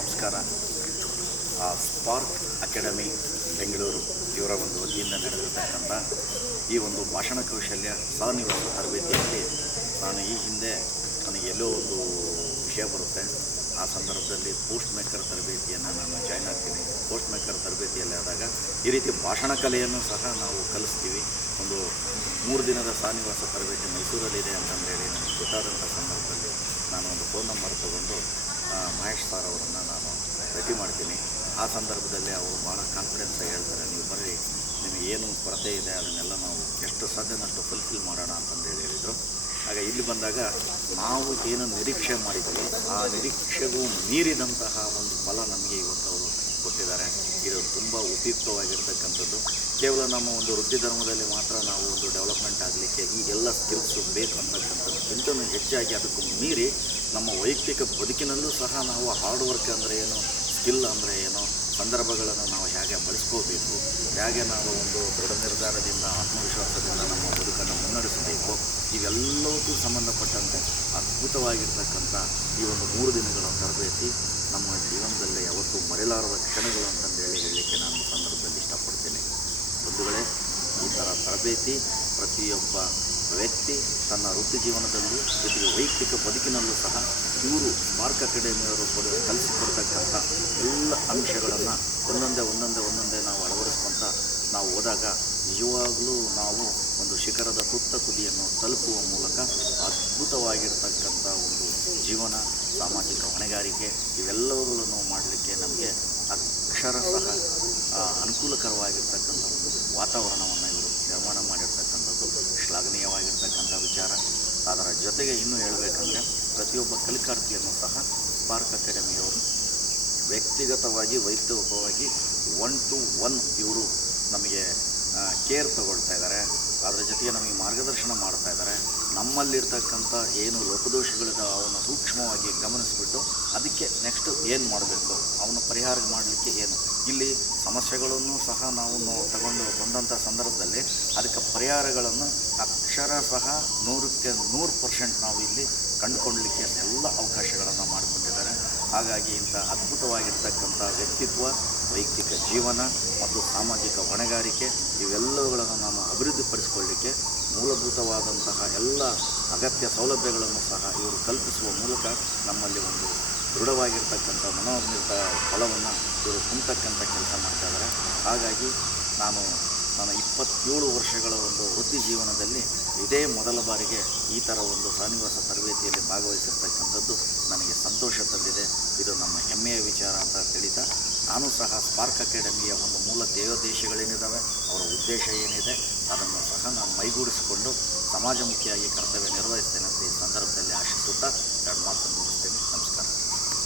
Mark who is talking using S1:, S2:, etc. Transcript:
S1: ನಮಸ್ಕಾರ. Spark academy Bengaluru. ಇವರ ಒಂದು ವತಿಯಿಂದ ನಡೆದಿರತಕ್ಕಂಥ ಈ ಒಂದು ಭಾಷಣ ಕೌಶಲ್ಯ ಸಹನಿವಾಸ ತರಬೇತಿಯಲ್ಲಿ ನಾನು ಈ ಹಿಂದೆ ನನಗೆ ಎಲ್ಲೋ ಒಂದು ವಿಷಯ ಬರುತ್ತೆ. ಆ ಸಂದರ್ಭದಲ್ಲಿ ಪೋಸ್ಟ್ ಮೇಕರ್ ತರಬೇತಿಯನ್ನು ನಾನು ಜಾಯ್ನ್ ಆಗ್ತೀನಿ. ಪೋಸ್ಟ್ ಮೇಕರ್ ತರಬೇತಿಯಲ್ಲಿ ಆದಾಗ ಈ ರೀತಿ ಭಾಷಣ ಕಲೆಯನ್ನು ಸಹ ನಾವು ಕಲಿಸ್ತೀವಿ. ಒಂದು ಮೂರು ದಿನದ ಸಾನಿವಾಸ ತರಬೇತಿ ಮೈಸೂರಲ್ಲಿದೆ ಅಂತಂದೇಳಿ ನನಗೆ ಗೊತ್ತಾದಂಥ ಸಂದರ್ಭದಲ್ಲಿ ನಾನು ಒಂದು ಫೋನ್ ನಂಬರ್ ತೊಗೊಂಡು ಮಹೇಶ್ ಸರ್ ಅವರನ್ನು ನಾನು ಭೇಟಿ ಮಾಡ್ತೀನಿ. ಆ ಸಂದರ್ಭದಲ್ಲಿ ಅವರು ಭಾಳ ಕಾನ್ಫಿಡೆನ್ಸಾಗಿ ಹೇಳ್ತಾರೆ, ನೀವು ಬರ್ರಿ, ನಿಮಗೆ ಏನು ಕೊರತೆ ಇದೆ, ಅದನ್ನೆಲ್ಲ ನಾವು ಎಷ್ಟು ಸಾಧ್ಯನಷ್ಟು ಫುಲ್ಫಿಲ್ ಮಾಡೋಣ ಅಂತಂದೇಳಿ ಹೇಳಿದರು. ಆಗ ಇಲ್ಲಿ ಬಂದಾಗ ನಾವು ಏನು ನಿರೀಕ್ಷೆ ಮಾಡಿದ್ವಿ, ಆ ನಿರೀಕ್ಷೆಗೂ ಮೀರಿದಂತಹ ಒಂದು ಫಲ ನಮಗೆ ಇವತ್ತು ಅವರು ಕೊಟ್ಟಿದ್ದಾರೆ. ಇದು ತುಂಬ ಉಪಯುಕ್ತವಾಗಿರ್ತಕ್ಕಂಥದ್ದು. ಕೇವಲ ನಮ್ಮ ಒಂದು ವೃತ್ತಿ ಧರ್ಮದಲ್ಲಿ ಮಾತ್ರ ನಾವು ಒಂದು ಡೆವಲಪ್ಮೆಂಟ್ ಆಗಲಿಕ್ಕೆ ಈ ಎಲ್ಲ ಸ್ಕಿಲ್ಸು ಬೇಕು ಅನ್ನತಕ್ಕಂಥದ್ದಕ್ಕಿಂತಲೂ ಹೆಚ್ಚಾಗಿ ಅದಕ್ಕೂ ಮೀರಿ ನಮ್ಮ ವೈಯಕ್ತಿಕ ಬದುಕಿನಲ್ಲೂ ಸಹ ನಾವು ಹಾರ್ಡ್ ವರ್ಕ್ ಅಂದರೆ ಏನು ಸ್ಕಿಲ್ ಅಂದರೆ ಏನು, ಸಂದರ್ಭಗಳನ್ನು ನಾವು ಹೇಗೆ ಬಳಸ್ಕೋಬೇಕು, ಹೇಗೆ ನಾವು ಒಂದು ದೃಢ ನಿರ್ಧಾರದಿಂದ, ಆತ್ಮವಿಶ್ವಾಸದಿಂದ ನಮ್ಮ ಬದುಕನ್ನು ಮುನ್ನಡೆಸಬೇಕು, ಇವೆಲ್ಲವಕ್ಕೂ ಸಂಬಂಧಪಟ್ಟಂತೆ ಅದ್ಭುತವಾಗಿರ್ತಕ್ಕಂಥ ಈ ಒಂದು ಮೂರು ದಿನಗಳ ತರಬೇತಿ ನಮ್ಮ ಜೀವನದಲ್ಲಿ ಯಾವತ್ತೂ ಮರೆಯಲಾರದ ಕ್ಷಣಗಳು ಅಂತಂದೇಳಿ ಹೇಳಲಿಕ್ಕೆ ನಾನು ಸಂದರ್ಭದಲ್ಲಿ ಇಷ್ಟಪಡ್ತೇನೆ. ಬಂಧುಗಳೇ, ಈ ಥರ ತರಬೇತಿ ಪ್ರತಿಯೊಬ್ಬ ವ್ಯಕ್ತಿ ತನ್ನ ವೃತ್ತಿ ಜೀವನದಲ್ಲಿ ಜೊತೆಗೆ ವೈಯಕ್ತಿಕ ಬದುಕಿನಲ್ಲೂ ಸಹ ಇವರು ಸ್ಮಾರಕ ಅಕಾಡೆಮಿಯವರು ಕೊಡ ಕಲಿಸಿಕೊಡ್ತಕ್ಕಂಥ ಎಲ್ಲ ಅಂಶಗಳನ್ನು ಒಂದೊಂದೇ ಒಂದೊಂದೇ ಒಂದೊಂದೇ ನಾವು ಅಳವಡಿಸ್ಕೊಂತ ನಾವು ಹೋದಾಗ ನಿಜವಾಗಲೂ ನಾವು ಒಂದು ಶಿಖರದ ತುತ್ತ ತುದಿಯನ್ನು ತಲುಪುವ ಮೂಲಕ ಅದ್ಭುತವಾಗಿರ್ತಕ್ಕಂಥ ಒಂದು ಜೀವನ ಸಾಮಾಜಿಕ ಹೊಣೆಗಾರಿಕೆ ಇವೆಲ್ಲವುಗಳನ್ನು ಮಾಡಲಿಕ್ಕೆ ನಮಗೆ ಅಕ್ಷರ ಸಹ ಆ, ಅನುಕೂಲಕರವಾಗಿರ್ತಕ್ಕಂಥ ಒಂದು ವಾತಾವರಣವನ್ನು ನಿರ್ಮಾಣ ಮಾಡಿರ್ತಕ್ಕಂಥದ್ದು, ಶ್ಲಾಘನೀಯವಾಗಿರ್ತಕ್ಕಂಥ ವಿಚಾರ. ಅದರ ಜೊತೆಗೆ ಇನ್ನೂ ಹೇಳಬೇಕಂದ್ರೆ, ಪ್ರತಿಯೊಬ್ಬ ಕಲಿಕಾರ್ಥಿಯನ್ನು ಸಹ ಸ್ಪಾರ್ಕ್ ಅಕಾಡೆಮಿಯವರು ವ್ಯಕ್ತಿಗತವಾಗಿ, ವೈಯಕ್ತಿಕವಾಗಿ ಒನ್ ಟು ಒನ್ ಇವರು ನಮಗೆ ಕೇರ್ ತಗೊಳ್ತಾ ಇದ್ದಾರೆ ಅದರ ಜೊತೆಗೆ ನಮಗೆ ಮಾರ್ಗದರ್ಶನ ಮಾಡ್ತಾ ಇದ್ದಾರೆ ನಮ್ಮಲ್ಲಿರ್ತಕ್ಕಂಥ ಏನು ಲೋಪದೋಷಗಳಿದೆ ಅವನ್ನು ಸೂಕ್ಷ್ಮವಾಗಿ ಗಮನಿಸಿಬಿಟ್ಟು ಅದಕ್ಕೆ ನೆಕ್ಸ್ಟ್ ಏನು ಮಾಡಬೇಕು? ಅವನ ಪರಿಹಾರ ಮಾಡಲಿಕ್ಕೆ ಏನು? ಇಲ್ಲಿ ಸಮಸ್ಯೆಗಳನ್ನು ಸಹ ನಾವು ತಗೊಂಡು ಬಂದಂಥ ಸಂದರ್ಭದಲ್ಲಿ ಅದಕ್ಕೆ ಪರಿಹಾರಗಳನ್ನು ಅಕ್ಷರ ಸಹ ನೂರಕ್ಕೆ ನೂರು ಪರ್ಸೆಂಟ್ ನಾವು ಇಲ್ಲಿ ಕಂಡುಕೊಳ್ಳಲಿಕ್ಕೆ ಎಲ್ಲ ಅವಕಾಶಗಳನ್ನು ಮಾಡಿಕೊಟ್ಟಿದ್ದಾರೆ. ಹಾಗಾಗಿ ಇಂಥ ಅದ್ಭುತವಾಗಿರ್ತಕ್ಕಂಥ ವ್ಯಕ್ತಿತ್ವ, ವೈಯಕ್ತಿಕ ಜೀವನ ಮತ್ತು ಸಾಮಾಜಿಕ ಹೊಣೆಗಾರಿಕೆ ಇವೆಲ್ಲವುಗಳನ್ನು ನಾವು ಅಭಿವೃದ್ಧಿಪಡಿಸಿಕೊಳ್ಳಿಕ್ಕೆ ಮೂಲಭೂತವಾದಂತಹ ಎಲ್ಲ ಅಗತ್ಯ ಸೌಲಭ್ಯಗಳನ್ನು ಸಹ ಇವರು ಕಲ್ಪಿಸುವ ಮೂಲಕ ನಮ್ಮಲ್ಲಿ ಒಂದು ದೃಢವಾಗಿರ್ತಕ್ಕಂಥ ಮನೋನಿರ್ತ ಫಲವನ್ನು ಇವರು ತುಂಬತಕ್ಕಂಥ ಕೆಲಸ ಮಾಡ್ತಾಯಿದ್ದಾರೆ ಹಾಗಾಗಿ ನಾನು ನನ್ನ ಇಪ್ಪತ್ತೇಳು ವರ್ಷಗಳ ಒಂದು ವೃತ್ತಿ ಜೀವನದಲ್ಲಿ ಇದೇ ಮೊದಲ ಬಾರಿಗೆ ಈ ಥರ ಒಂದು ಸನ್ನಿವಾಸ ತರಬೇತಿಯಲ್ಲಿ ಭಾಗವಹಿಸಿರ್ತಕ್ಕಂಥದ್ದು ನನಗೆ ಸಂತೋಷ ತಂದಿದೆ. ಇದು ನಮ್ಮ ಹೆಮ್ಮೆಯ ವಿಚಾರ ಅಂತ ತಿಳಿತಾ ನಾನು ಸಹ ಸ್ಪಾರ್ಕ್ ಅಕಾಡೆಮಿಯ ಒಂದು ಮೂಲ ದೇವೋದ್ದೇಶಗಳೇನಿದ್ದಾವೆ ಅವರ ಉದ್ದೇಶ ಏನಿದೆ ಅದನ್ನು ಸಹ ನಾನು ಮೈಗೂಡಿಸಿಕೊಂಡು ಸಮಾಜಮುಖಿಯಾಗಿ ಕರ್ತವ್ಯ ನಿರ್ವಹಿಸ್ತಾ